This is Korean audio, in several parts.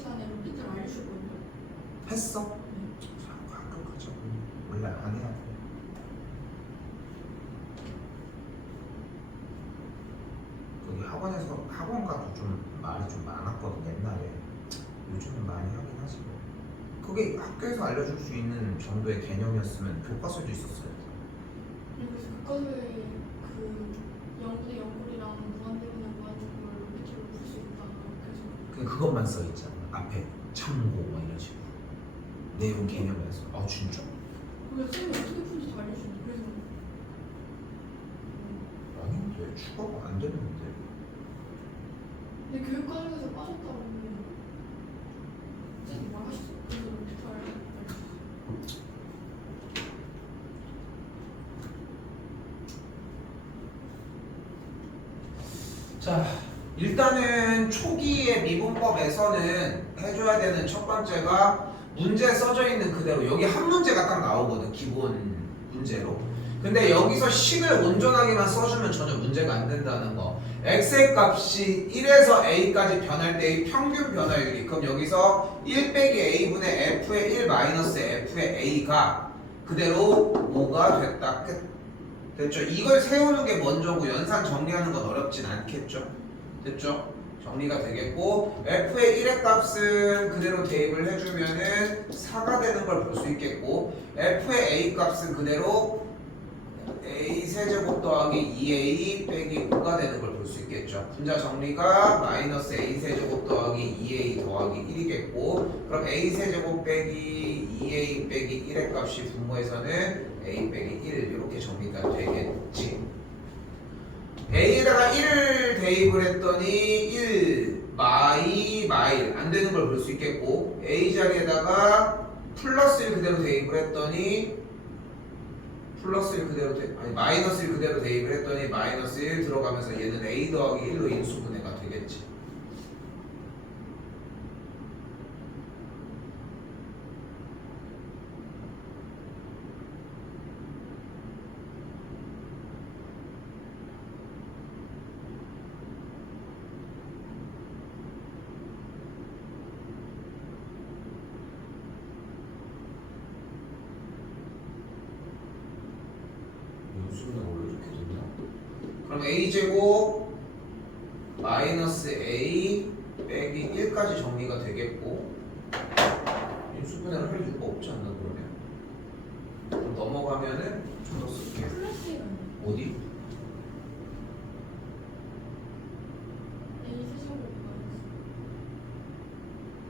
시간에 루피트를 알려주거든요. 했어? 네. 자, 가끔 가자. 원래 안 해야 돼. 거기 학원 가도 좀 말이 좀 많았거든 옛날에. 요즘은 많이 하긴 하지. 그게 학교에서 알려줄 수 있는 정도의 개념이었으면 교과서도 있었어요. 그래서 교과서에 그 0분의 0꼴이랑 무한대분의 무한대꼴 루피트를 풀 수 있다. 그래서 그것만 써 있잖아. 앞에 참고 막 이런 식으로. 내용 개념에서. 아 진짜? 그래서 쌤이 어떻게 푸는지 다 알려주는데 그래서 아닌데 추가가 안 되는데. 근데 교육 과정에서 빠졌다고 쌤이 말하셨어. 그래서 루피트 알려줬어요. 자, 일단은 초기의 미분법에서는 해줘야 되는 첫 번째가 문제 써져 있는 그대로 여기 한 문제가 딱 나오거든 기본 문제로. 근데 여기서 식을 온전하게만 써주면 전혀 문제가 안 된다는 거. x의 값이 1에서 a까지 변할 때의 평균 변화율이, 그럼 여기서 1 빼기 a분의 f의 1 마이너스 f의 a가 그대로 5가 됐다. 끝. 됐죠? 이걸 세우는 게 먼저고 연산 정리하는 건 어렵진 않겠죠? 됐죠? 정리가 되겠고 f의 1의 값은 그대로 대입을 해주면은 4가 되는 걸 볼 수 있겠고 f의 a 값은 그대로 a 세제곱 더하기 2a 빼기 5가 되는 걸 볼 수 있겠죠. 분자 정리가 마이너스 a 세제곱 더하기 2a 더하기 1이겠고 그럼 a 세제곱 빼기 2a 빼기 1의 값이 분모에서는 a 빼기 1 이렇게 정리가 되겠지. a에다가 1을 대입을 했더니 1 마일 안 되는 걸 볼 수 있겠고 a 자리에다가 플러스 1 그대로 대입을 했더니 플러스 1 그대로 아니 마이너스 1 그대로 대입을 했더니 마이너스 1 들어가면서 얘는 a 더하기 1로 인수분해가 되겠지. 인수분해가 원래 이렇게 됐나? 그럼 a제곱 마이너스 a 빼기 1까지 정리가 되겠고 인수분해를 할 이유가 없지 않나 그러면? 그럼 넘어가면은 좀 더 쓸게. 플러스 1 아니에요? 어디? a 세제곱 마이너스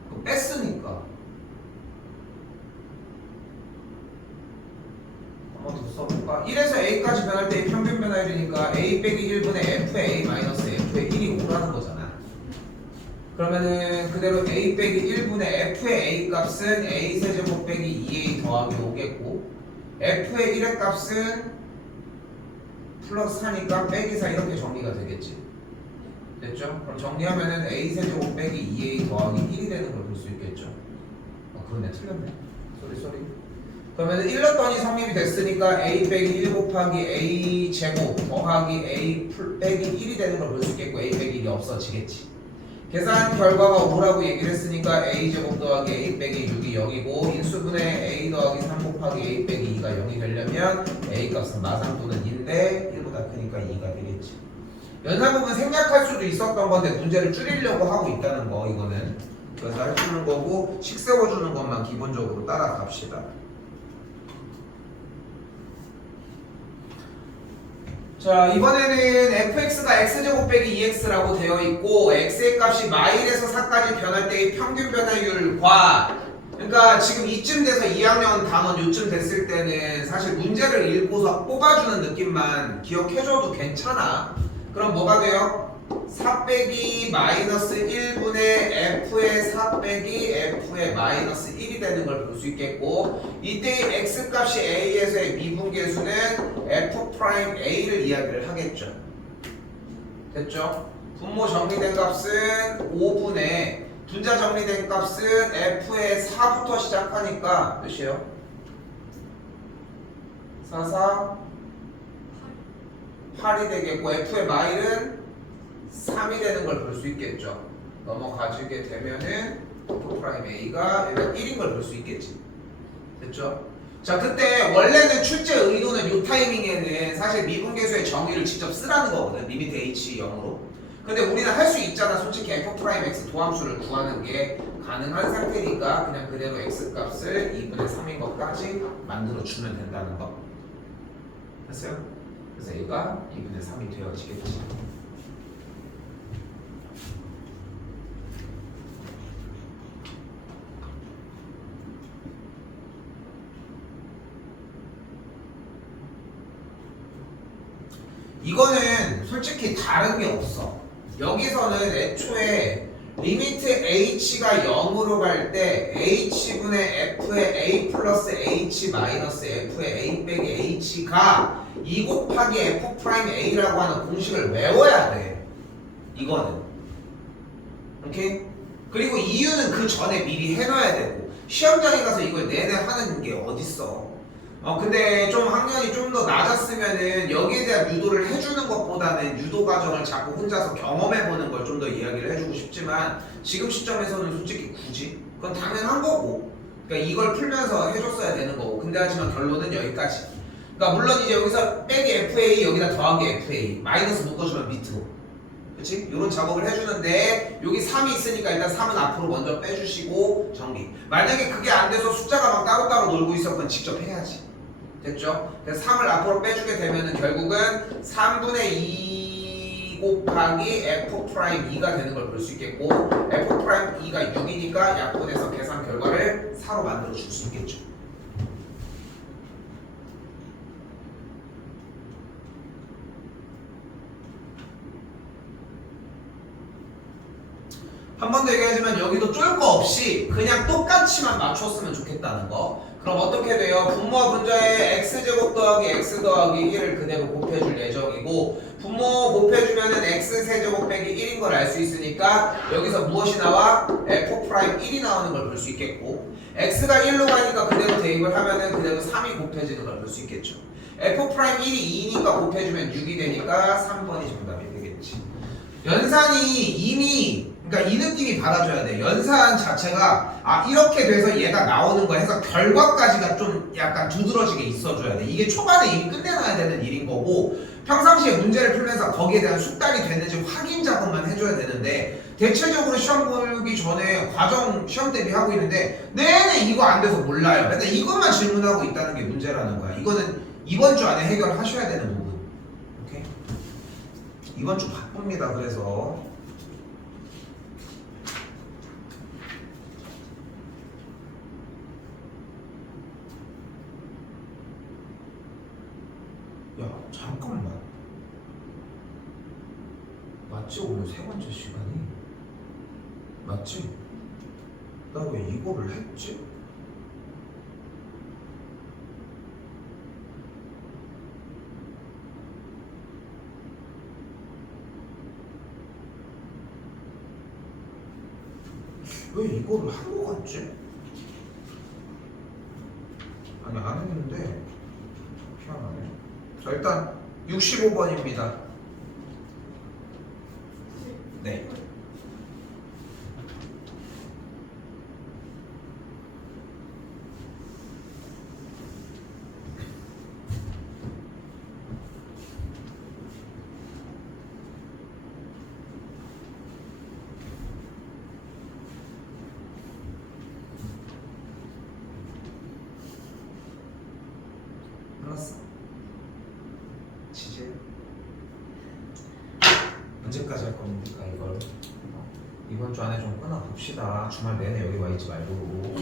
그럼 뺐으니까 한 번 더 써볼까? 1에서 a까지 변할 때의 평균 변화율이니까 a 빼기 1분의 f의 a 마이너스 f의 1이 5라는 거잖아. 그러면은 그대로 a 빼기 1분의 f의 a 값은 a 세제곱 빼기 2a 더하기 5겠고 f의 1의 값은 플러스 4니까 빼기 4 이렇게 정리가 되겠지. 됐죠? 그럼 정리하면은 a 세제곱 빼기 2a 더하기 1이 되는 걸 볼 수 있겠죠. 그러네, 틀렸네. 쏘리. 그러면 1 넣었더니 성립이 됐으니까 a 빼기 1 곱하기 a 제곱 더하기 a 빼기 1이 되는 걸 볼 수 있겠고 a 빼기 1이 없어지겠지. 계산 결과가 5라고 얘기를 했으니까 a 제곱 더하기 a 빼기 6이 0이고 인수분해 a 더하기 3 곱하기 a 빼기 2가 0이 되려면 a 값은 마상또는 2인데 1보다 크니까 2가 되겠지. 연산 부분 생략할 수도 있었던 건데 문제를 줄이려고 하고 있다는 거 이거는. 그래서 해주는 거고 식 세워주는 것만 기본적으로 따라갑시다. 자, 이번에는 fx가 x제곱 빼기 2x라고 되어 있고 x의 값이 마일에서 4까지 변할 때의 평균 변화율과, 그러니까 지금 이쯤 돼서 2학년 단원 요쯤 됐을 때는 사실 문제를 읽고서 뽑아주는 느낌만 기억해줘도 괜찮아. 그럼 뭐가 돼요? 4 빼기 마이너스 1분의 f의 4 빼기 f의 마이너스 1이 되는 걸 볼 수 있겠고 이때의 x값이 a에서의 미분계수는 f 프라임 a를 이야기를 하겠죠. 됐죠? 분모 정리된 값은 5분의 분자 정리된 값은 f의 4부터 시작하니까 몇이에요? 4, 8이 되겠고 f의 마일은 3이 되는 걸 볼 수 있겠죠. 넘어가지게 되면은 f 프라임 a가 여기가 1인 걸 볼 수 있겠지. 됐죠? 자, 그때 원래는 출제 의도는 이 타이밍에는 사실 미분계수의 정의를 직접 쓰라는 거거든. 리미트 h 0으로. 근데 우리는 할 수 있잖아. 솔직히 f 프라임 x 도함수를 구하는 게 가능한 상태니까 그냥 그대로 x 값을 2분의 3인 것까지 만들어 주면 된다는 거. 됐어요? 그래서 얘가 2분의 3이 되어지겠지. 이거는 솔직히 다른 게 없어. 여기서는 애초에 리미트 h가 0으로 갈 때 h분의 f의 a 플러스 h 마이너스 f의 a 빼기 h가 2 곱하기 f 프라임 a라고 하는 공식을 외워야 돼. 이거는. 오케이? 그리고 이유는 그 전에 미리 해놔야 되고 시험장에 가서 이걸 내내 하는 게 어딨어. 근데 좀 학년이 좀 더 낮았으면은 여기에 대한 유도를 해주는 것보다는 유도 과정을 자꾸 혼자서 경험해보는 걸 좀 더 이야기를 해주고 싶지만 지금 시점에서는 솔직히 굳이 그건 당연한 거고 그러니까 이걸 풀면서 해줬어야 되는 거고 근데 하지만 결론은 여기까지. 그러니까 물론 이제 여기서 빼기 FA 여기다 더하기 FA 마이너스 묶어주면 밑으로 그치? 이런 작업을 해주는데 여기 3이 있으니까 일단 3은 앞으로 먼저 빼주시고 정리. 만약에 그게 안 돼서 숫자가 막 따로따로 놀고 있었건 직접 해야지. 됐죠? 그래서 3을 앞으로 빼주게 되면은 결국은 3분의 2 곱하기 f 프라임 2가 되는 걸 볼 수 있겠고 f 프라임 2가 6이니까 약분해서 계산 결과를 4로 만들어 줄 수 있겠죠. 한 번 더 얘기하지만 여기도 쫄 거 없이 그냥 똑같이만 맞췄으면 좋겠다는 거. 그럼 어떻게 돼요? 분모와 분자에 x제곱 더하기 x 더하기 1을 그대로 곱해줄 예정이고 분모 곱해주면은 x세제곱 빼기 1인 걸 알 수 있으니까 여기서 무엇이 나와? f 프라임 1이 나오는 걸 볼 수 있겠고 x가 1로 가니까 그대로 대입을 하면은 그대로 3이 곱해지는 걸 볼 수 있겠죠. f 프라임 1이 2니까 곱해주면 6이 되니까 3번이 정답이 되겠지. 연산이 이미 그러니까 이 느낌이 받아줘야 돼. 연산 자체가 이렇게 돼서 얘가 나오는 거 해서 결과까지가 좀 약간 두드러지게 있어줘야 돼. 이게 초반에 이미 끝내놔야 되는 일인 거고 평상시에 문제를 풀면서 거기에 대한 숙달이 됐는지 확인 작업만 해줘야 되는데 대체적으로 시험 보기 전에 과정 시험 대비하고 있는데 내내 이거 안 돼서 몰라요. 맨날 이것만 질문하고 있다는 게 문제라는 거야. 이거는 이번 주 안에 해결하셔야 되는 부분. 오케이? 이번 주 바쁩니다. 그래서 야 잠깐만 맞지? 오늘 세 번째 시간이 맞지? 나 왜 이거를 했지? 왜 이거를 한 거 같지? 아니 안 했는데 희한하네. 자 일단 65번입니다. 네. 알았어. 지제 언제까지 할 겁니까 이걸? 이번 주 안에 좀 끊어 봅시다. 주말 내내 여기 와 있지 말고.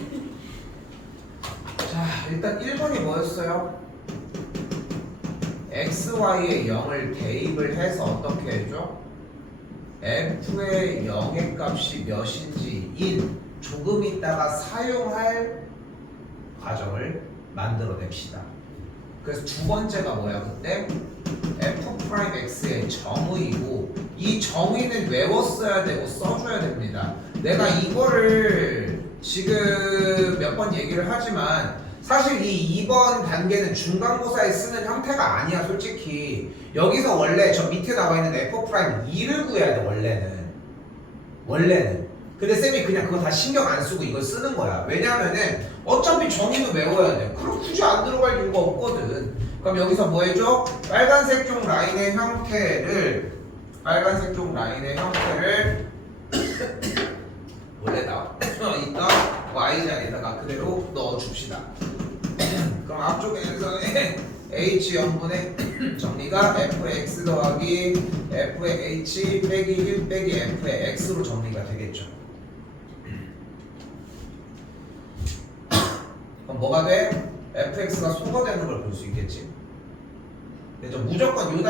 자 일단 1번이 뭐였어요? xy에 0을 대입을 해서 어떻게 해줘? f의 0의 값이 몇인지 인 조금 있다가 사용할 과정을 만들어냅시다. 그래서 두 번째가 뭐야 그때? f'x의 정의이고 이 정의는 외웠어야 되고 써줘야 됩니다. 내가 이거를 지금 몇 번 얘기를 하지만 사실 이 2번 단계는 중간고사에 쓰는 형태가 아니야 솔직히. 여기서 원래 저 밑에 나와 있는 f'2를 구해야 돼 원래는. 근데 쌤이 그냥 그거 다 신경 안 쓰고 이걸 쓰는 거야. 왜냐면은 어차피 정의도 외워야 돼. 그럼 굳이 안 들어갈 이유가 없거든. 그럼 여기서 뭐 해줘? 빨간색 쪽 라인의 형태를 원래 있던 y자리에다가 그대로 넣어줍시다. 그럼 앞쪽에서의 h 영분의 정리가 fx 더하기 f의 h 빼기 1 빼기 f의 x로 정리가 되겠죠. 그럼 뭐가 돼? fx가 소거되는 걸 볼 수 있겠지. 그래서 무조건 요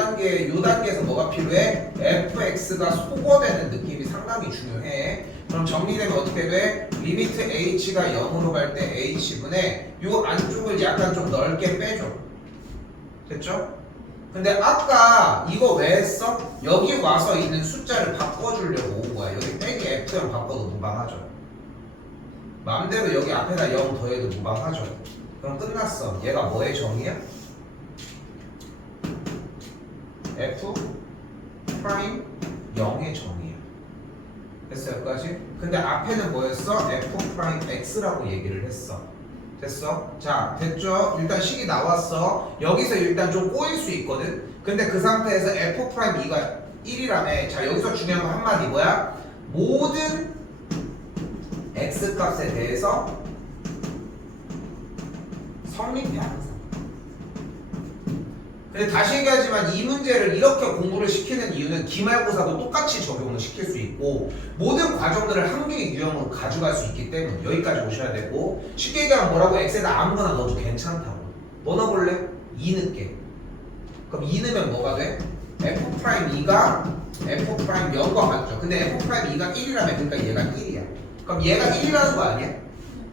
단계에서 뭐가 필요해? fx가 소거되는 느낌이 상당히 중요해. 그럼 정리되면 어떻게 돼? 리미트 h가 0으로 갈 때 h분의 요 안쪽을 약간 좀 넓게 빼줘. 됐죠? 근데 아까 이거 왜 했어? 여기 와서 있는 숫자를 바꿔주려고 온 거야. 여기 빼기 f형 바꿔도 무방하죠. 마음대로 여기 앞에다 0 더해도 무방하죠. 그럼 끝났어. 얘가 뭐의 정의야? f 프라임 0의 정의야. 됐어 여기까지? 근데 앞에는 뭐였어? f 프라임 x라고 얘기를 했어. 됐어? 자 됐죠? 일단 식이 나왔어. 여기서 일단 좀 꼬일 수 있거든. 근데 그 상태에서 f 프라임 2가 1이라며. 자 여기서 중요한 거 한마디 뭐야? 모든 x 값에 대해서 성립해 항상. 근데 다시 얘기하지만 이 문제를 이렇게 공부를 시키는 이유는 기말고사도 똑같이 적용을 시킬 수 있고 모든 과정들을 한 개의 유형으로 가져갈 수 있기 때문에 여기까지 오셔야 되고 쉽게 얘기하면 뭐라고? x에다 아무거나 넣어도 괜찮다고. 뭐 넣어볼래? 2 넣게. 그럼 2 넣으면 뭐가 돼? f'2가 f'0과 같죠. 근데 f'2가 1이라면 그러니까 얘가 1이야. 그럼 얘가 1이라는 거 아니야?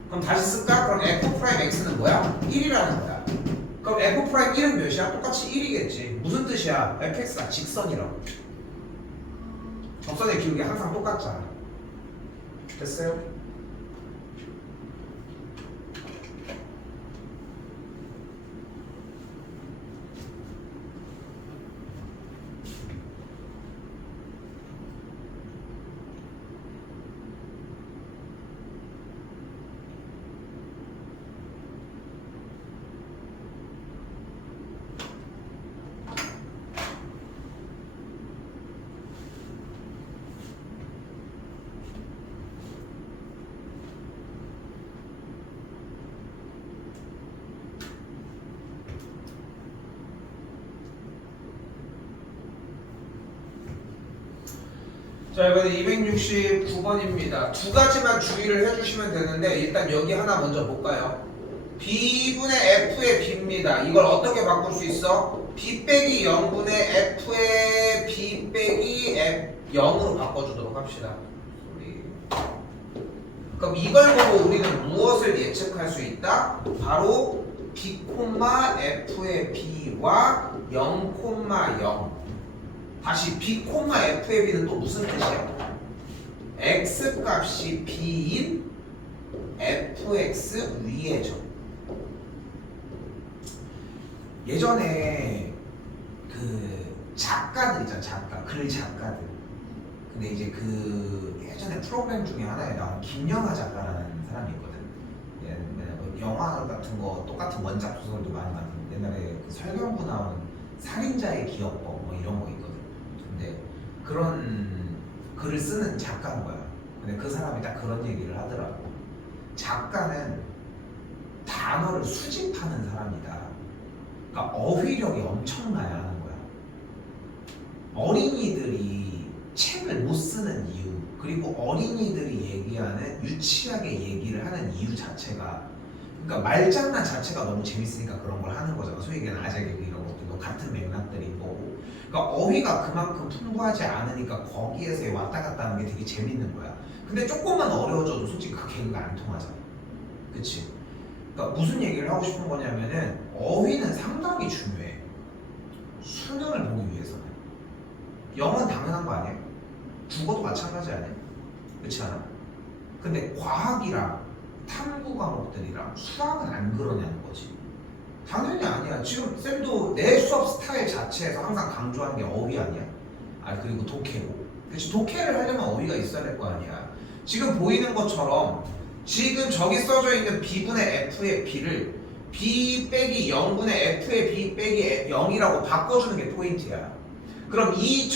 그럼 다시 쓸까? 그럼 f'x는 뭐야? 1이라는 거야. 그럼 f'1은 몇이야? 똑같이 1이겠지. 무슨 뜻이야? fx가 직선이라고. 접선의 기울기 항상 똑같잖아. 됐어요? 자 이번에 269번입니다. 두 가지만 주의를 해주시면 되는데 일단 여기 하나 먼저 볼까요? b분의 f의 b입니다. 이걸 어떻게 바꿀 수 있어? b 빼기 0분의 f의 b 빼기 f 0으로 바꿔주도록 합시다. 그럼 이걸 보고 우리는 무엇을 예측할 수 있다? 바로 b, f의 b와 0, 0 다시 b, f의 b는 또 무슨 뜻이야? x 값이 b인 fx 위의 점. 예전에 그 작가들 있잖아, 글 작가들. 근데 이제 그 예전에 프로그램 중에 하나에 나온 김영하 작가라는 사람이 있거든. 뭐 영화 같은 거 똑같은 원작 소설도 많이 만든 옛날에 그 설경구 나오는 살인자의 기억법 뭐 이런 거 있거든. 근데 그런 글을 쓰는 작가인 거야. 근데 그 사람이 딱 그런 얘기를 하더라고. 작가는 단어를 수집하는 사람이다. 그러니까 어휘력이 엄청나야 하는 거야. 어린이들이 책을 못 쓰는 이유, 그리고 어린이들이 얘기하는 유치하게 얘기를 하는 이유 자체가, 그러니까 말장난 자체가 너무 재밌으니까 그런 걸 하는 거잖아. 소위 얘기하는 아재 개그 이런 것들도 같은 맥락들인 거고. 그러니까 어휘가 그만큼 풍부하지 않으니까 거기에서 왔다 갔다 하는 게 되게 재밌는 거야. 근데 조금만 어려워져도 솔직히 그 개그가 안 통하잖아. 그치? 그러니까 무슨 얘기를 하고 싶은 거냐면은 어휘는 상당히 중요해. 수능을 보기 위해서는. 영어는 당연한 거 아니야? 국어도 마찬가지 아니야? 그렇지 않아? 근데 과학이랑 탐구 과목들이랑 수학은 안 그러냐는 거지. 당연히 아니야. 지금 쌤도 내 수업 스타일 자체에서 항상 강조하는 게 어휘 아니야? 아 그리고 독해고. 그렇지, 독해를 하려면 어휘가 있어야 될 거 아니야. 지금 보이는 것처럼 지금 저기 써져 있는 b분의 f의 b를 b 빼기 0분의 f의 b 빼기 0이라고 바꿔주는 게 포인트야. 그럼 이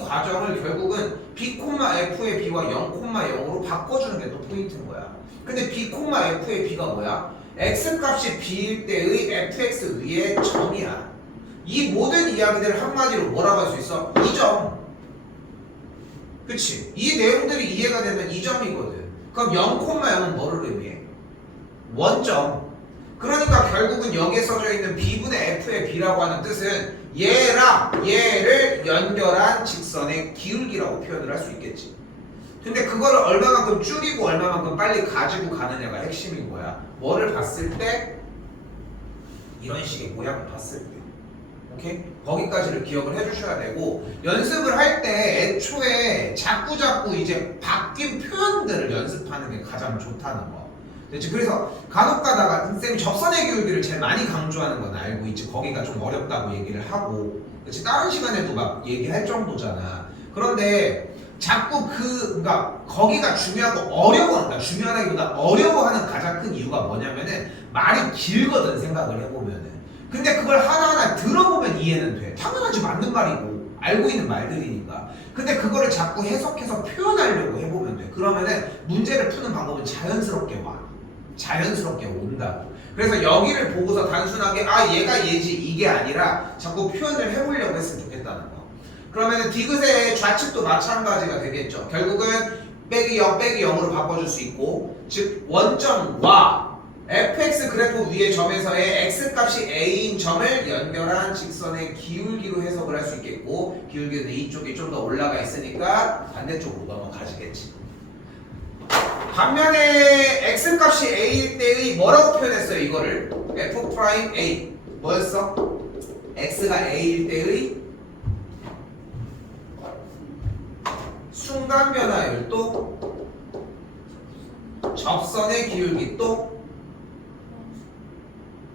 과정을 결국은 b, f의 b와 0, 0으로 바꿔주는 게 또 포인트인 거야. 근데 b, f의 b가 뭐야? x 값이 b일 때의 fx 위의 점이야. 이 모든 이야기들을 한마디로 뭐라고 할 수 있어? 이 점. 그치? 이 내용들이 이해가 되면 이 점이거든. 그럼 0, 0은 뭐를 의미해? 원점. 그러니까 결국은 여기에 써져 있는 b분의 f의 b라고 하는 뜻은 얘랑 얘를 연결한 직선의 기울기라고 표현을 할 수 있겠지. 근데 그거를 얼마만큼 줄이고 얼마만큼 빨리 가지고 가느냐가 핵심인 거야. 뭐를 봤을 때? 이런 식의 모양을 봤을 때. 오케이? 거기까지를 기억을 해주셔야 되고, 연습을 할 때 애초에 자꾸 이제 바뀐 표현들을 연습하는 게 가장 좋다는 거. 그렇지? 그래서 간혹 가다가 쌤이 접선의 기울기를 제일 많이 강조하는 건 알고 있지. 거기가 좀 어렵다고 얘기를 하고, 그렇지? 다른 시간에도 막 얘기할 정도잖아. 그런데 자꾸 그러니까 거기가 중요하고 그러니까 중요하다기보다 어려워하는 가장 큰 이유가 뭐냐면은 말이 길거든, 생각을 해보면은. 근데 그걸 하나하나 들어보면 이해는 돼. 당연하지, 맞는 말이고 알고 있는 말들이니까. 근데 그거를 자꾸 해석해서 표현하려고 해보면 돼. 그러면은 문제를 푸는 방법은 자연스럽게 와. 자연스럽게 온다고. 그래서 여기를 보고서 단순하게 얘가 얘지 이게 아니라 자꾸 표현을 해보려고 했으면 좋겠다는 거. 그러면은 디귿의 좌측도 마찬가지가 되겠죠. 결국은 빼기 0 빼기 0으로 바꿔줄 수 있고, 즉 원점과 fx 그래프 위의 점에서의 x값이 a인 점을 연결한 직선의 기울기로 해석을 할 수 있겠고, 기울기는 이쪽이 좀 더 올라가 있으니까 반대쪽으로 넘어가지겠지. 반면에 x값이 a일 때의 뭐라고 표현했어요? 이거를 f'A 뭐였어? x가 a일 때의 순간 변화율 또 접선의 기울기 또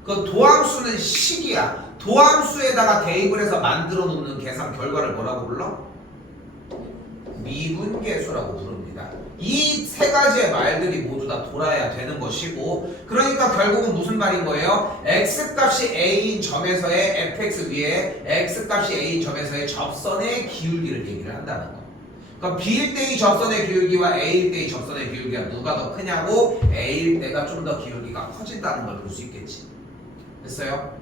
그 도함수는 식이야. 도함수에다가 대입을 해서 만들어 놓는 계산 결과를 뭐라고 불러? 미분계수라고 부릅니다. 이 세 가지의 말들이 모두 다 돌아야 되는 것이고, 그러니까 결국은 무슨 말인 거예요? x값이 a인 점에서의 fx 위에 x값이 a인 점에서의 접선의 기울기를 얘기를 한다는 거. 그럼 b일 때의 접선의 기울기와 a일 때의 접선의 기울기가 누가 더 크냐고? a일 때가 좀 더 기울기가 커진다는 걸 볼 수 있겠지. 됐어요?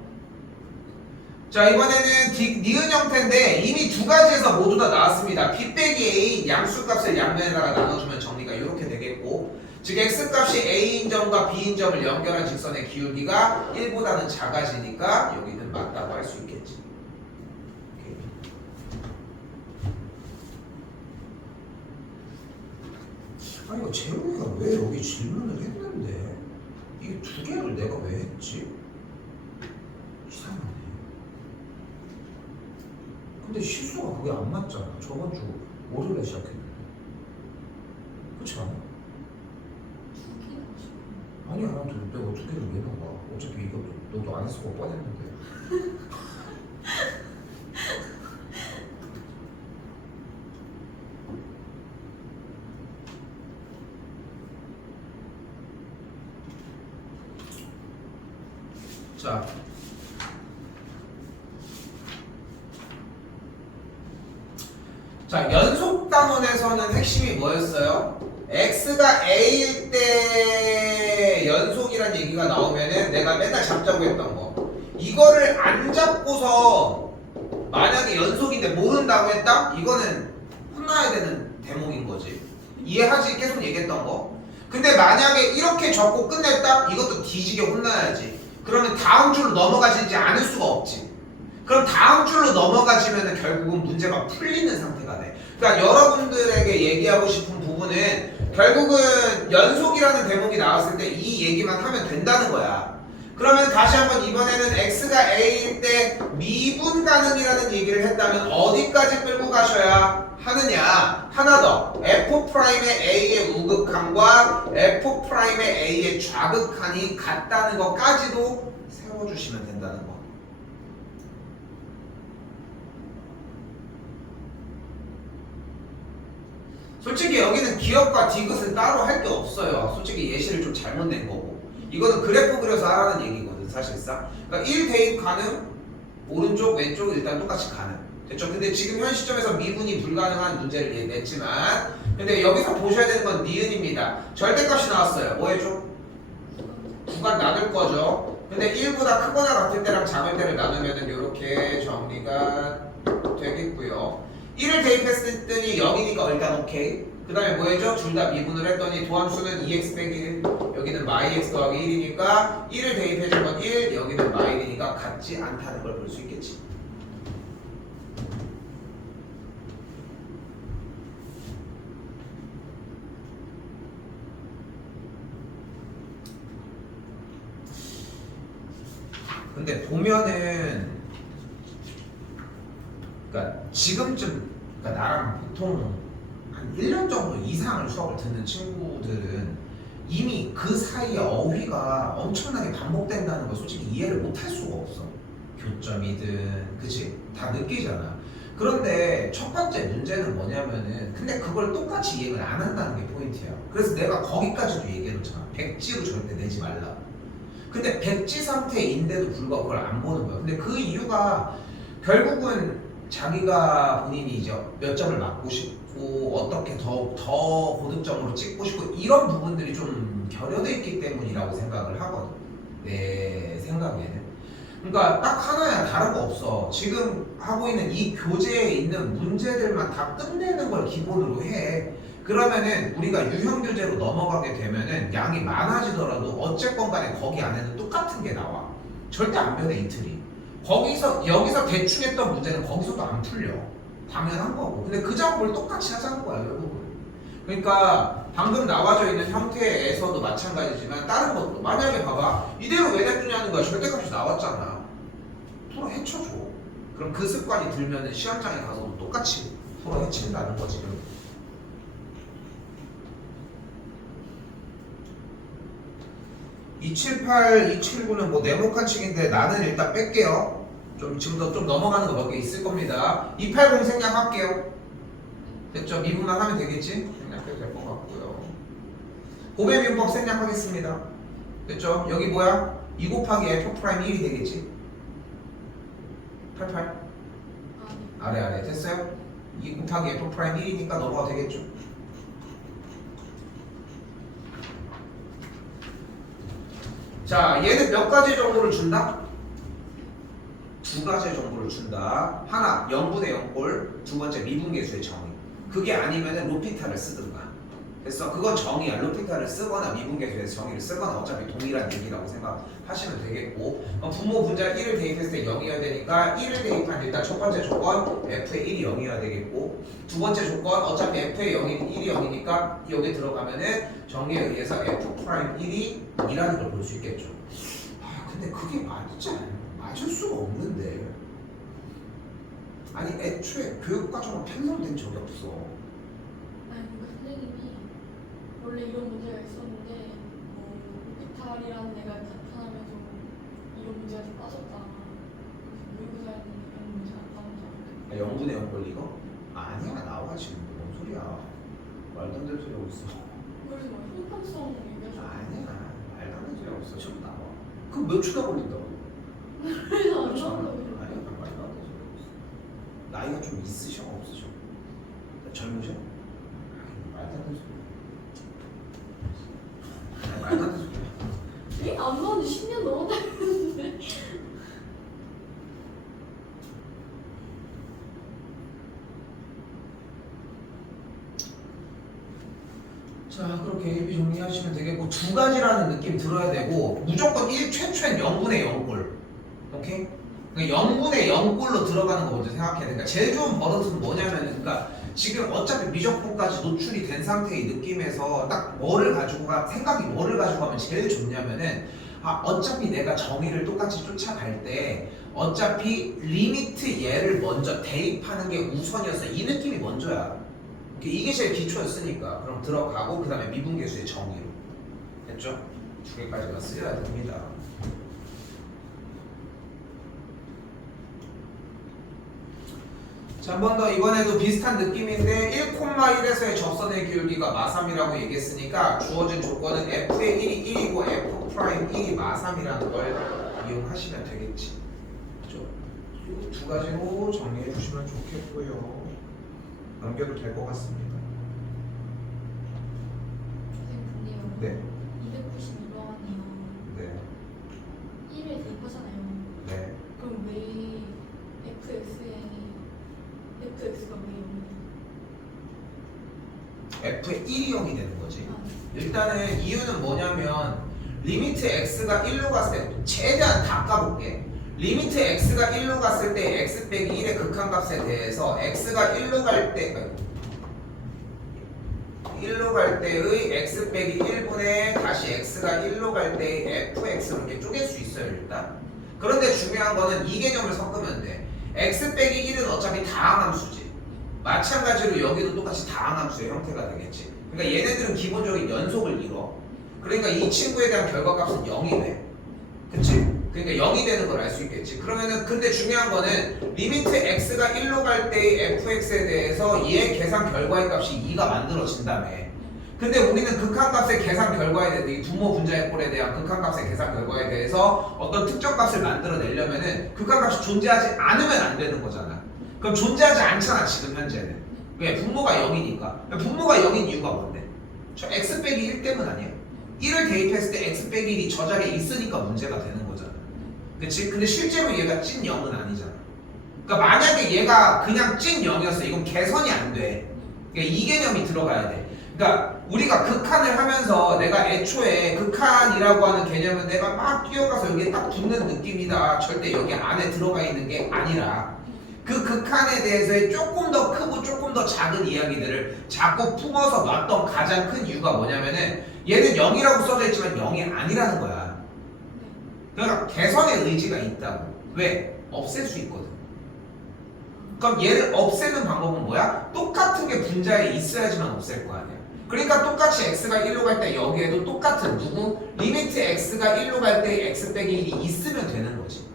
자, 이번에는 니은 형태인데 이미 두 가지에서 모두 다 나왔습니다. b 빼기 a 양수값을 양면에다가 나눠주면 정리가 이렇게 되겠고, 즉 x값이 a인 점과 b인 점을 연결한 직선의 기울기가 1보다는 작아지니까 여기는 맞다고 할 수 있겠지. 아니 이거 재훈이가 왜 여기 질문을 했는데 이게 두 개를 내가 왜 했지? 이상하네. 근데 실수가 그게 안 맞잖아. 저번 주 월요일에 시작했는데. 그렇지 않아? 아니야, 내가 두 개를 왜 넣어? 어차피 이것도 너도 안 했을 거 뻔했는데. 자, 연속 단원에서는 핵심이 뭐였어요? x가 a일 때 연속이란 얘기가 나오면은 내가 맨날 잡자고 했던 거, 이거를 안 잡고서 만약에 연속인데 모른다고 했다? 이거는 혼나야 되는 대목인 거지. 이해하지? 계속 얘기했던 거. 근데 만약에 이렇게 적고 끝냈다? 이것도 뒤지게 혼나야지. 그러면 다음 줄로 넘어가지지 않을 수가 없지. 그럼 다음 줄로 넘어가지면 결국은 문제가 풀리는 상태가 돼. 그러니까 여러분들에게 얘기하고 싶은 부분은 결국은 연속이라는 대목이 나왔을 때 이 얘기만 하면 된다는 거야. 그러면 다시 한번 이번에는 x가 a일 때 미분 가능이라는 얘기를 했다면 어디까지 끌고 가셔야 하느냐? 하나 더, f'의 a의 우극한과 f'의 a의 좌극한이 같다는 것까지도 세워주시면 된다는 거. 솔직히 여기는 기업과 디귿은 따로 할 게 없어요. 솔직히 예시를 좀 잘못 낸 거고. 이거는 그래프 그려서 하라는 얘기거든 사실상. 그러니까 1 대입 가능, 오른쪽 왼쪽 일단 똑같이 가능. 됐죠? 근데 지금 현 시점에서 미분이 불가능한 문제를 냈지만, 근데 여기서 보셔야 되는 건 니은입니다. 절대값이 나왔어요. 뭐 해줘? 구간 나눌 거죠. 근데 1보다 크거나 같을 때랑 작을 때를 나누면은 이렇게 정리가 되겠고요. 1을 대입했을 때니 0이니까 일단 오케이. 그 다음에 뭐 해줘? 둘 다 미분을 했더니 도함수는 2x 빼기 1, 여기는 마이x 더하기 1이니까 1을 대입해준 건 1, 여기는 마이니까 같지 않다는 걸 볼 수 있겠지. 근데 보면은 그러니까 지금쯤 그러니까 나랑 보통 한 1년 정도 이상을 수업을 듣는 친구들은 이미 그 사이에 어휘가 엄청나게 반복된다는 걸 솔직히 이해를 못 할 수가 없어. 교점이든 그치? 다 느끼잖아. 그런데 첫 번째 문제는 뭐냐면은 근데 그걸 똑같이 이해를 안 한다는 게 포인트야. 그래서 내가 거기까지도 얘기해놓잖아. 백지로 절대 내지 말라. 근데 백지 상태인데도 불구하고 그걸 안 보는 거야. 근데 그 이유가 결국은 자기가 본인이 이제 몇 점을 맞고 싶고 어떻게 더 고득점으로 찍고 싶고 이런 부분들이 좀 결여돼 있기 때문이라고 생각을 하거든. 내 생각에는. 그러니까 딱 하나야 다른 거 없어. 지금 하고 있는 이 교재에 있는 문제들만 다 끝내는 걸 기본으로 해. 그러면은 우리가 유형 교재로 넘어가게 되면은 양이 많아지더라도 어쨌건 간에 거기 안에는 똑같은 게 나와. 절대 안 변해 이틀이. 여기서 대충 했던 문제는 거기서도 안 풀려. 당연한 거고. 근데 그 작업을 똑같이 하자는 거야 결국은. 그러니까 방금 나와져 있는 형태에서도 마찬가지지만 다른 것도 만약에 봐봐 이대로 왜 냅두냐는 거야. 절대값이 나왔잖아. 풀어 헤쳐줘. 그럼 그 습관이 들면은 시험장에 가서도 똑같이 풀어 헤친다는 거지. 278, 279는 뭐 네모칸 칙인데 나는 일단 뺄게요. 좀 지금도 좀 넘어가는 거 몇 개 있을 겁니다. 280 생략할게요. 됐죠? 미분만 하면 되겠지? 생략해도 될 것 같고요. 고배 미분법 생략하겠습니다. 됐죠? 여기 뭐야? 2 곱하기 f 프라임 1이 되겠지? 88 아래 됐어요? 2 곱하기 f 프라임 1이니까 넘어가 되겠죠? 자, 얘는 몇 가지 정보를 준다? 두 가지 정보를 준다. 하나, 0분의 0꼴. 두 번째, 미분계수의 정의. 그게 아니면은 로피타를 쓰든가. 그래서 그건 정의야. 로피타를 쓰거나 미분계수의 정의를 쓰거나 어차피 동일한 얘기라고 생각하시면 되겠고. 분모 분자 1을 대입했을 때 0이어야 되니까 1을 대입한 일단 첫 번째 조건 f의 1이 0이어야 되겠고, 두 번째 조건 어차피 f의 1이 0이니까 여기 들어가면은 정의에 의해서 f 프라임 1이 2라는 걸 볼 수 있겠죠. 근데 그게 맞을 수가 없는데. 아니 애초에 교육과정으로 편성된 적이 없어. 아니 그 선생님이 원래 이런 문제가 있었는데 로피탈이라는 애가 나타나면서 이런 문제가 좀 빠졌다. 그래서 모의고사에는 이런 문제가 안 나온다. 0분의 0꼴 이거? 아니야 나와 지금 뭔 소리야. 말도 안 되는 소리 하고 있어. 그래서 막 형평성 얘기하죠. 아니야 말도 안 되는 소리 하고 있어. 지금 나와. 그럼 몇 초나 걸린다고? 그래서 안 나온다고. 아니야 말도 안 되는 소리 하고 있어. 나이가 좀 있으셔 없으셔? 젊으셔? 말도 안 되는 소리. 말도 안 되는 소리야. 안 나온 지 10년 넘었다는데. 자 그렇게 A, B 정리하시면 되겠고 두 가지라는 느낌 들어야 되고 무조건 최초엔 0분의 0꼴. 오케이? 그러니까 0분의 0꼴로 들어가는 거 먼저 생각해야 돼. 그러니까 제일 좋은 버릇은 뭐냐면은 그러니까 지금 어차피 미적분까지 노출이 된 상태의 느낌에서 딱 생각이 뭐를 가지고 가면 제일 좋냐면은 어차피 내가 정의를 똑같이 쫓아갈 때 어차피 리미트 얘를 먼저 대입하는 게 우선이었어. 이 느낌이 먼저야. 이게 제일 기초였으니까. 그럼 들어가고 그 다음에 미분계수의 정의로. 됐죠? 두 개까지가 쓰여야 됩니다. 자, 한 번 더 이번에도 비슷한 느낌인데 1, 3마 1에서의 접선의 기울기가 마3이라고 얘기했으니까 주어진 조건은 f의 1이 1이고 f 프라임 1이 마3이라는 걸 이용하시면 되겠지. 그죠? 이 두 가지로 정리해 주시면 좋겠고요. 넘겨도 될 것 같습니다. 선생님 근데요. 네. 292번이요. 네. 1을 대입하잖아요. 네. 그럼 왜 fx가 왜 0이에요? f의 1이 0이 되는 거지. 아, 일단은 이유는 뭐냐면 리미트 x가 1로 갔을 때 최대한 다 까볼게. 리미트 x가 1로 갔을 때 x 빼기 1의 극한값에 대해서 x가 1로 갈 때 1로 갈 때의 x 빼기 1분의 다시 x가 1로 갈 때의 fx로 이렇게 쪼갤 수 있어요 일단. 그런데 중요한 거는 이 개념을 섞으면 돼. x 빼기 1은 어차피 다항함수지. 마찬가지로 여기도 똑같이 다항함수의 형태가 되겠지. 그러니까 얘네들은 기본적인 연속을 이뤄. 그러니까 이 친구에 대한 결과값은 0이 돼. 그치? 그러니까 0이 되는 걸 알 수 있겠지. 그러면은 근데 중요한 거는 리미트 x가 1로 갈 때의 fx에 대해서 얘의 계산 결과의 값이 2가 만들어진다며. 근데 우리는 극한값의 계산 결과에 대해서 이 분모 분자의 꼴에 대한 극한값의 계산 결과에 대해서 어떤 특정 값을 만들어내려면은 극한값이 존재하지 않으면 안 되는 거잖아. 그럼 존재하지 않잖아 지금 현재는. 왜? 분모가 0이니까. 분모가 0인 이유가 뭔데? 저 x 빼기 1 때문 아니야? 1을 대입했을 때 x 빼기 1이 저 자리에 있으니까 문제가 되는 거잖아. 그치? 근데 실제로 얘가 찐 0은 아니잖아. 그러니까 만약에 얘가 그냥 찐 0이었어. 이건 개선이 안 돼. 그러니까 이 개념이 들어가야 돼. 그러니까 우리가 극한을 하면서 내가 애초에 극한이라고 하는 개념은 내가 막 뛰어가서 여기에 딱 붙는 느낌이다. 절대 여기 안에 들어가 있는 게 아니라 그 극한에 대해서의 조금 더 크고 조금 더 작은 이야기들을 자꾸 품어서 놨던 가장 큰 이유가 뭐냐면은 얘는 0이라고 써져 있지만 0이 아니라는 거야. 그러니까 개선의 의지가 있다고. 왜? 없앨 수 있거든. 그럼 얘를 없애는 방법은 뭐야? 똑같은 게 분자에 있어야지만 없앨 거 아니야. 그러니까 똑같이 x가 1로 갈 때 여기에도 똑같은 누구? 리미트 x가 1로 갈 때 x 빼기 1이 있으면 되는 거지.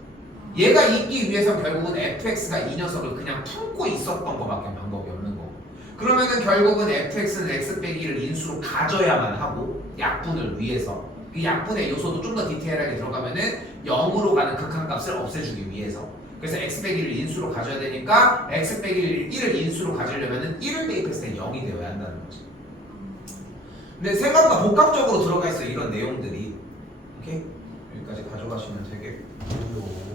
얘가 있기 위해서 결국은 fx가 이 녀석을 그냥 품고 있었던 거밖에 방법이 없는 거고. 그러면은 결국은 fx는 x 빼기 1을 인수로 가져야만 하고 약분을 위해서 그 약분의 요소도 좀 더 디테일하게 들어가면은 0으로 가는 극한값을 없애주기 위해서. 그래서 x 빼기 1을 인수로 가져야 되니까 x 빼기 1을 인수로 가지려면은 1을 대입했을 때 0이 되어야 한다는 거지. 근데 생각보다 복합적으로 들어가 있어요 이런 내용들이. 오케이? 여기까지 가져가시면 되겠고요.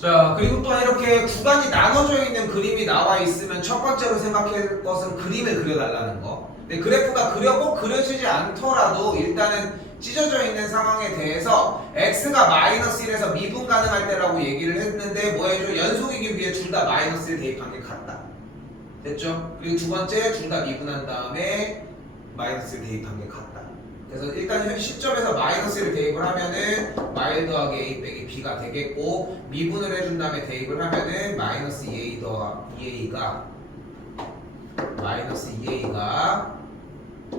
자, 그리고 또한 이렇게 구간이 나눠져 있는 그림이 나와 있으면 첫 번째로 생각할 것은 그림을 그려달라는 거. 근데 그래프가 꼭 그려지지 않더라도 일단은 찢어져 있는 상황에 대해서 x가 마이너스 1에서 미분 가능할 때라고 얘기를 했는데 뭐 해줘? 연속이기 위해 둘 다 마이너스 1 대입한 게 같다. 됐죠? 그리고 두 번째 둘 다 미분한 다음에 마이너스 1 대입한 게 같다. 그래서 일단 현 시점에서 마이너스를 대입을 하면은 마일 더하기 a 빼기 b가 되겠고 미분을 해준 다음에 대입을 하면은 마이너스 2a 더하기 2a가 마이너스 2a가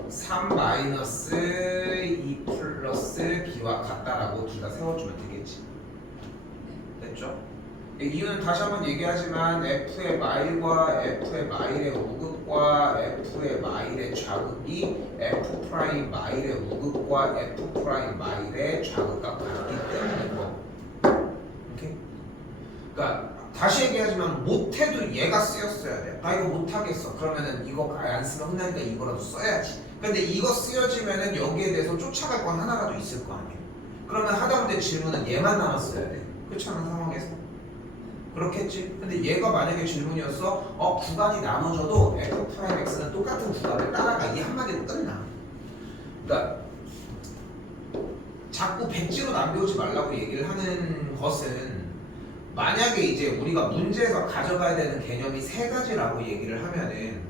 3 마이너스 2 플러스 b와 같다라고 둘 다 세워주면 되겠지. 됐죠? 이유는 다시 한번 얘기하지만 f의 마일과 f의 마일의 우극과 f의 마일의 좌극이 f 프라임 마일의 우극과 f 프라임 마일의 좌극과 같기 때문인 거. 오케이? 그러니까 다시 얘기하지만 못해도 얘가 쓰였어야 돼. 아 이거 못하겠어. 그러면은 이거 안 쓰면 혼나니까 이거라도 써야지. 근데 이거 쓰여지면은 여기에 대해서 쫓아갈 건 하나라도 있을 거 아니에요. 그러면 하다못해 질문은 얘만 남았어야 돼. 그렇지 않은 상황에서. 그렇겠지? 근데 얘가 만약에 질문이었어 구간이 나눠져도 f 프라임 x는 똑같은 구간을 따라가 이 한마디로 끝나. 그러니까 자꾸 백지로 남겨오지 말라고 얘기를 하는 것은 만약에 이제 우리가 문제에서 가져가야 되는 개념이 세 가지라고 얘기를 하면은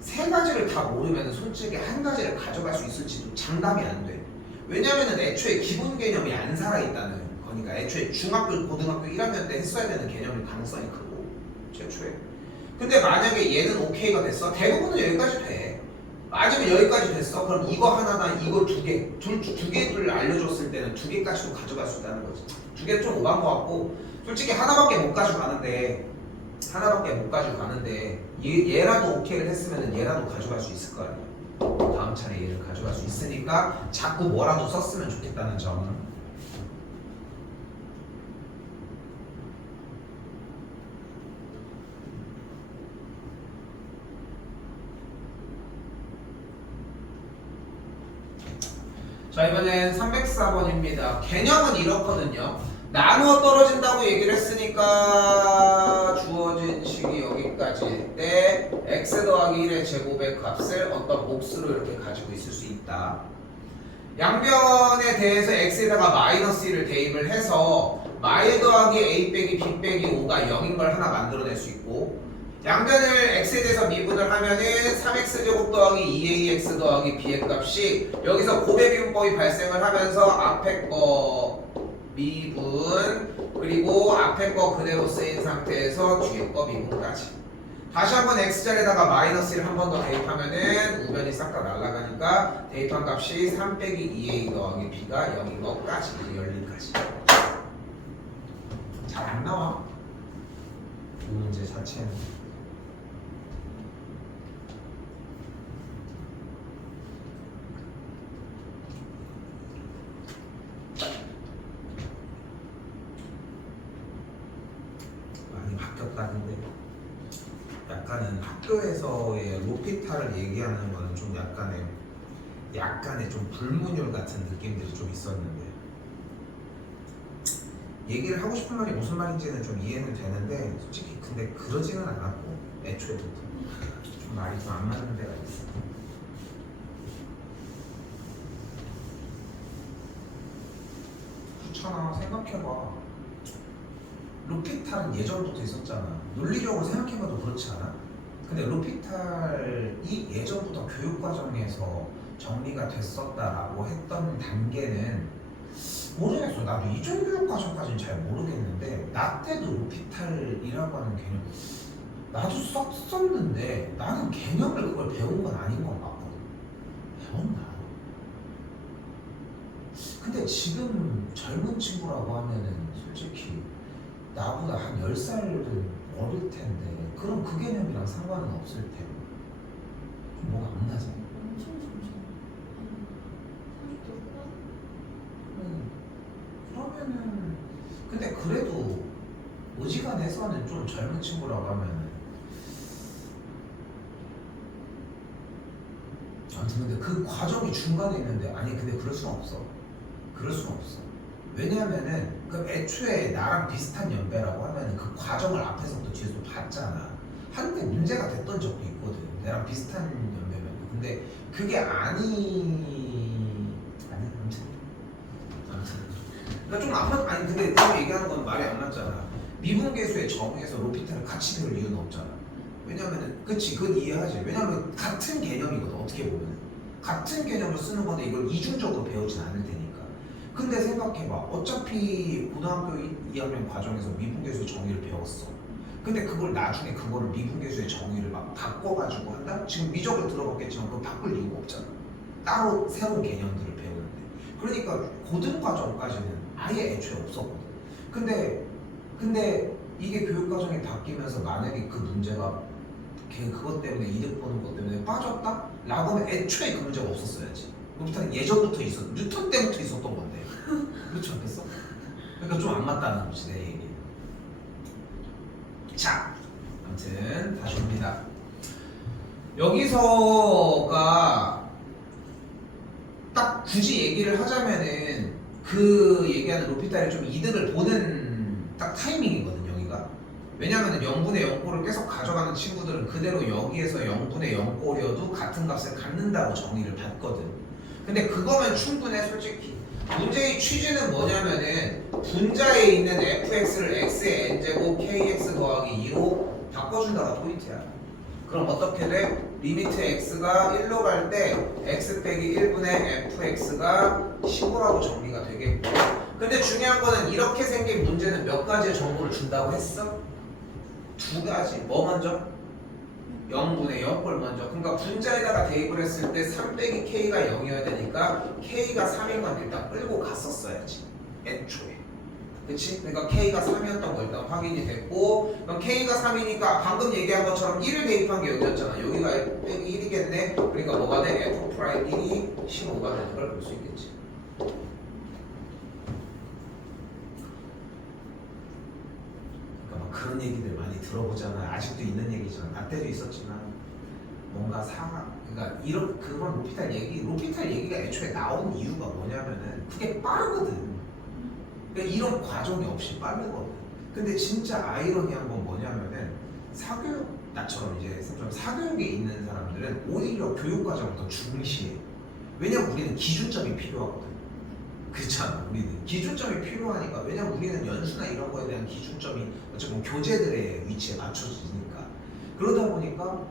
세 가지를 다 모르면 솔직히 한 가지를 가져갈 수 있을지도 장담이 안 돼. 왜냐면은 애초에 기본 개념이 안 살아있다는 그러니까 애초에 중학교, 고등학교 1학년 때 했어야 되는 개념일 가능성이 크고 최초에. 근데 만약에 얘는 오케이가 됐어. 대부분은 여기까지 돼. 맞으면 여기까지 됐어. 그럼 이거 하나나 이거 두 개를 알려줬을 때는 두 개까지도 가져갈 수 있다는 거지. 두 개 좀 오반 것 같고 솔직히 하나밖에 못 가져가는데 얘라도 오케이를 했으면 얘라도 가져갈 수 있을 거 아니야. 다음 차례 얘를 가져갈 수 있으니까 자꾸 뭐라도 썼으면 좋겠다는 점. 자, 이번엔 304번입니다. 개념은 이렇거든요. 나누어 떨어진다고 얘기를 했으니까 주어진 식이 여기까지일 때 x 더하기 1의 제곱의 값을 어떤 몫으로 이렇게 가지고 있을 수 있다. 양변에 대해서 x에다가 마이너스 1을 대입을 해서 마이 더하기 a 빼기 b 빼기 5가 0인 걸 하나 만들어낼 수 있고, 양변을 x에 대해서 미분을 하면은 3x제곱 더하기 2ax 더하기 b의 값이 여기서 곱의 미분법이 발생을 하면서 앞에 거 미분 그리고 앞에 거 그대로 쓰인 상태에서 뒤에 거 미분까지. 다시 한번 x자리에다가 마이너스 1 한 번 더 대입하면은 우변이 싹 다 날아가니까 대입한 값이 3 빼기 2a 더하기 b가 0인 것까지 열림까지. 잘 안 나와 이 문제 자체는. 많이 바뀌었다는데 약간은 학교에서의 로피타를 얘기하는 거는 좀 약간의 좀 불문율 같은 느낌들이 좀 있었는데, 얘기를 하고 싶은 말이 무슨 말인지는 좀 이해는 되는데 솔직히 근데 그러지는 않았고 애초에부터 좀 말이 좀 안 맞는 데가 있어. 그렇잖아. 생각해봐. 로피탈은 예전부터 있었잖아. 논리적으로 생각해봐도 그렇지 않아? 근데 로피탈이 예전부터 교육과정에서 정리가 됐었다라고 했던 단계는 모르겠어. 나도 이전 교육과정까지는 잘 모르겠는데 나 때도 로피탈이라고 하는 개념 나도 썼었는데 나는 개념을 그걸 배운 건 아닌 것 같거든. 배웠나? 근데 지금 젊은 친구라고 하면은 솔직히 나보다 한 10살은 어릴 텐데 그럼 그 개념이랑 상관은 없을 테고 좀 뭐가 안 나지? 엄청 그러면은 근데 그래도 어지간해서는 좀 젊은 친구라고 하면은 아무튼 근데 그 과정이 중간에 있는데 아니 근데 그럴 수는 없어. 왜냐하면은 그 애초에 나랑 비슷한 연배라고 하면은 그 과정을 앞에서부터 뒤에서도 봤잖아. 한때 문제가 됐던 적도 있거든. 나랑 비슷한 연배면. 근데 그게 아무튼 그러니까 좀 안 맞. 아니 근데 지금 얘기하는 건 말이 안 맞잖아. 미분계수의 정의에서 로피탈을 같이 배울 이유는 없잖아. 왜냐면은 그치 그건 이해하지. 왜냐면 같은 개념이거든. 어떻게 보면 같은 개념을 쓰는 건데 이걸 이중적으로 배우진 않을 테니까. 근데 생각해봐. 어차피 고등학교 2학년 과정에서 미분계수의 정의를 배웠어. 근데 그걸 나중에 그거를 미분계수의 정의를 막 바꿔가지고 한다? 지금 미적을 들어봤겠지만 그걸 바꿀 이유가 없잖아. 따로 새로운 개념들을 배우는데. 그러니까 고등과정까지는 아예 애초에 없었거든. 근데 이게 교육과정이 바뀌면서 만약에 그 문제가 그것 때문에 이득 보는 것 때문에 빠졌다? 라고 하면 애초에 그 문제가 없었어야지. 로피탈은 예전부터 뉴턴 때부터 있었던 건데. 그렇지 않겠어? 그러니까 좀 안 맞다는 거지 내 얘기. 자, 아무튼 다시 봅니다. 여기서가 딱 굳이 얘기를 하자면은 그 얘기하는 로피탈이 좀 이득을 보는 딱 타이밍이거든 여기가. 왜냐하면 0분의 0꼴을 계속 가져가는 친구들은 그대로 여기에서 0분의 0꼴이어도 같은 값을 갖는다고 정의를 받거든. 근데 그거면 충분해 솔직히. 문제의 취지는 뭐냐면은 분자에 있는 fx를 x의 n제곱 kx 더하기 2로 바꿔준다가 포인트야. 그럼 어떻게 돼? 리미트 x가 1로 갈 때 x 빼기 1분의 fx가 15라고 정리가 되겠고, 근데 중요한 거는 이렇게 생긴 문제는 몇 가지의 정보를 준다고 했어? 두 가지. 뭐 먼저? 0분의 0걸 먼저. 그러니까 분자에다가 대입을 했을 때 3 빼기 K가 0이어야 되니까 K가 3인 건 일단 끌고 갔었어야지. 애초에. 그치? 그러니까 K가 3이었던 거 일단 확인이 됐고, 그럼 K가 3이니까 방금 얘기한 것처럼 1을 대입한 게 여기였잖아. 여기가 F 빼기 1이겠네. 그러니까 뭐가 돼? F 프라임 1이 15가 되는 걸 볼 수 있겠지. 그러니까 막 그런 얘기들 많이 들어보잖아. 아직도 있는 얘기잖아. 나 때도 있었지만 뭔가 그러니까 이런 그런 로피탈 얘기가 애초에 나온 이유가 뭐냐면은 그게 빠르거든. 그러니까 이런 과정이 없이 빠르거든. 근데 진짜 아이러니한 건 뭐냐면은 나처럼 이제 사교육에 있는 사람들은 오히려 교육 과정을 더 중시해. 왜냐면 우리는 기준점이 필요하거든. 그렇잖아. 우리는 기준점이 필요하니까. 왜냐면 우리는 연수나 이런 거에 대한 기준점이 어쨌든 교재들의 위치에 맞춰지니까. 그러다 보니까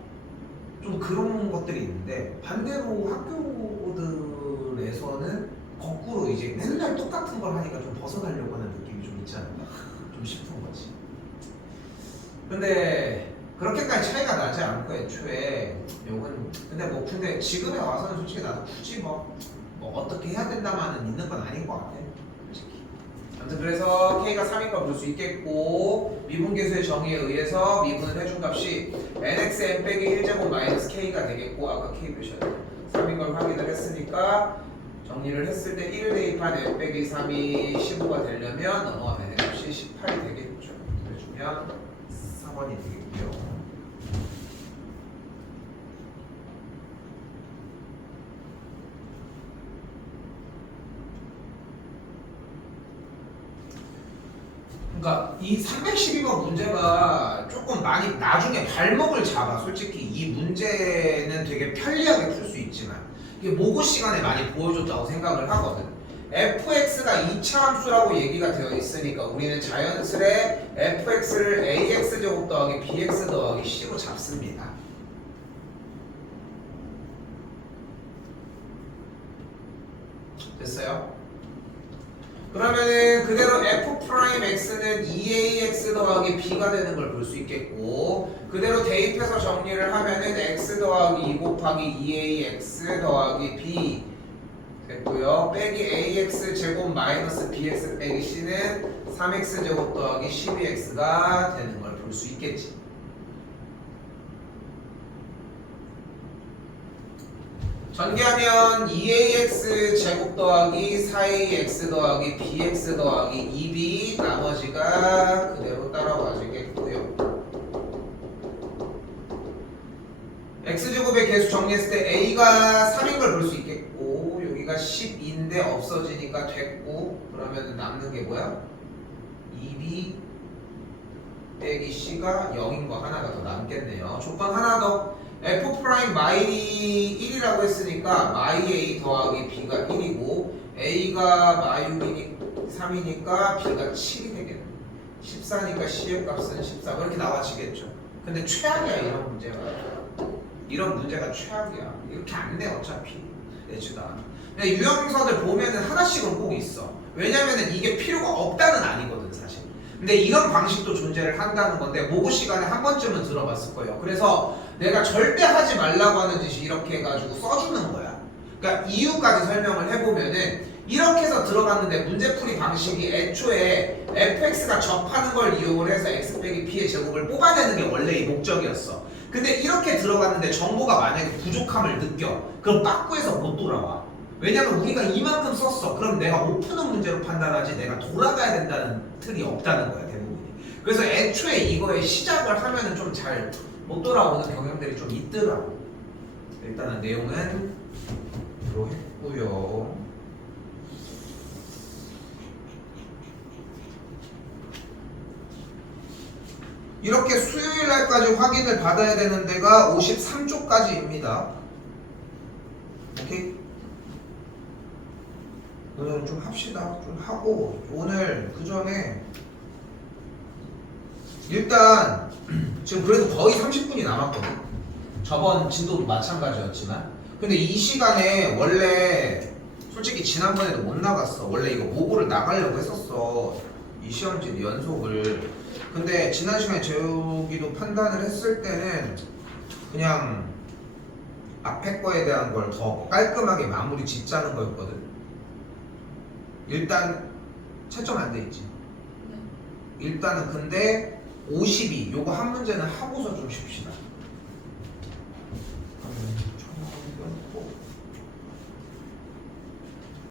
좀 그런 것들이 있는데, 반대로 학교들에서는 거꾸로 이제 맨날 똑같은 걸 하니까 좀 벗어나려고 하는 느낌이 좀 있지 않을까? 좀 싶은 거지. 근데 그렇게까지 차이가 나지 않고 애초에 요건 근데 지금에 와서는 솔직히 나도 굳이 뭐 어떻게 해야 된다마는 있는 건 아닌 것 같아. 솔직히. 아무튼 그래서 K가 3인 걸 볼 수 있겠고, 미분계수의 정의에 의해서 미분을 해준 값이 nxn 빼기 1제곱 마이너스 K가 되겠고, 아까 K 몇이야? 3인 걸 확인을 했으니까 정리를 했을 때 1을 대입한 n 빼기 3이 15가 되려면 넘어가면 n 값이 18이 되겠죠. 그래주면 4번이 되겠고요. 그러니까 이 312번 문제가 조금 많이 나중에 발목을 잡아. 솔직히 이 문제는 되게 편리하게 풀 수 있지만 이게 모고 시간에 많이 보여줬다고 생각을 하거든. fx가 이차함수라고 얘기가 되어 있으니까 우리는 자연스레 fx를 ax제곱 더하기 bx 더하기 c로 잡습니다. 됐어요? 그러면은 그대로 f'x는 2ax 더하기 b가 되는 걸 볼 수 있겠고, 그대로 대입해서 정리를 하면은 x 더하기 2 곱하기 2ax 더하기 b 됐고요. 빼기 ax 제곱 마이너스 bx 빼기 c는 3x 제곱 더하기 12x가 되는 걸 볼 수 있겠지. 전개하면 2ax 제곱 더하기 4ax 더하기 bx 더하기 2b 나머지가 그대로 따라와주겠고요. x제곱의 개수 정리했을 때 a가 3인 걸 볼 수 있겠고, 여기가 10인데 없어지니까 됐고, 그러면 남는 게 뭐야? 2b 빼기 c가 0인 거 하나가 더 남겠네요. 조건 하나 더. f 프라임 마이 1이라고 했으니까 마이 a 더하기 b가 1이고, a가 마이 3이니까 b가 7이 되겠네. 14니까 c의 값은 14. 이렇게 나와지겠죠. 근데 최악이야 이런 문제가. 이런 문제가 최악이야. 이렇게 안 돼 어차피. 내지도 않아. 근데 유형선을 보면은 하나씩은 꼭 있어. 왜냐면은 이게 필요가 없다는 아니거든 사실. 근데 이런 방식도 존재를 한다는 건데 모고 시간에 한 번쯤은 들어봤을 거예요. 그래서 내가 절대 하지 말라고 하는 짓이 이렇게 해가지고 써주는 거야. 그러니까 이유까지 설명을 해보면은 이렇게 해서 들어갔는데 문제풀이 방식이 애초에 fx가 접하는 걸 이용을 해서 x 빼기 p의 제곱을 뽑아내는 게 원래 이 목적이었어. 근데 이렇게 들어갔는데 정보가 만약에 부족함을 느껴. 그럼 빠꾸에서 못 돌아와. 왜냐면 우리가 이만큼 썼어. 그럼 내가 못 푸는 문제로 판단하지 내가 돌아가야 된다는 틀이 없다는 거야 대부분이. 그래서 애초에 이거에 시작을 하면은 좀 잘 못 돌아오는 경향들이 좀 있더라고. 일단은 내용은 이로 했고요. 이렇게 수요일 날까지 확인을 받아야 되는 데가 53쪽까지입니다. 오케이? 오늘 좀 합시다. 좀 하고 오늘 그 전에 일단 지금 그래도 거의 30분이 남았거든. 저번 진도도 마찬가지였지만 근데 이 시간에 원래 솔직히 지난번에도 못 나갔어. 원래 이거 모고를 나가려고 했었어. 이 시험지 연속을. 근데 지난 시간에 재욱이도 판단을 했을 때는 그냥 앞에 거에 대한 걸 더 깔끔하게 마무리 짓자는 거였거든. 일단 채점 안 돼 있지. 네. 일단은 근데 52 요거 한 문제는 하고서 좀 쉽시다.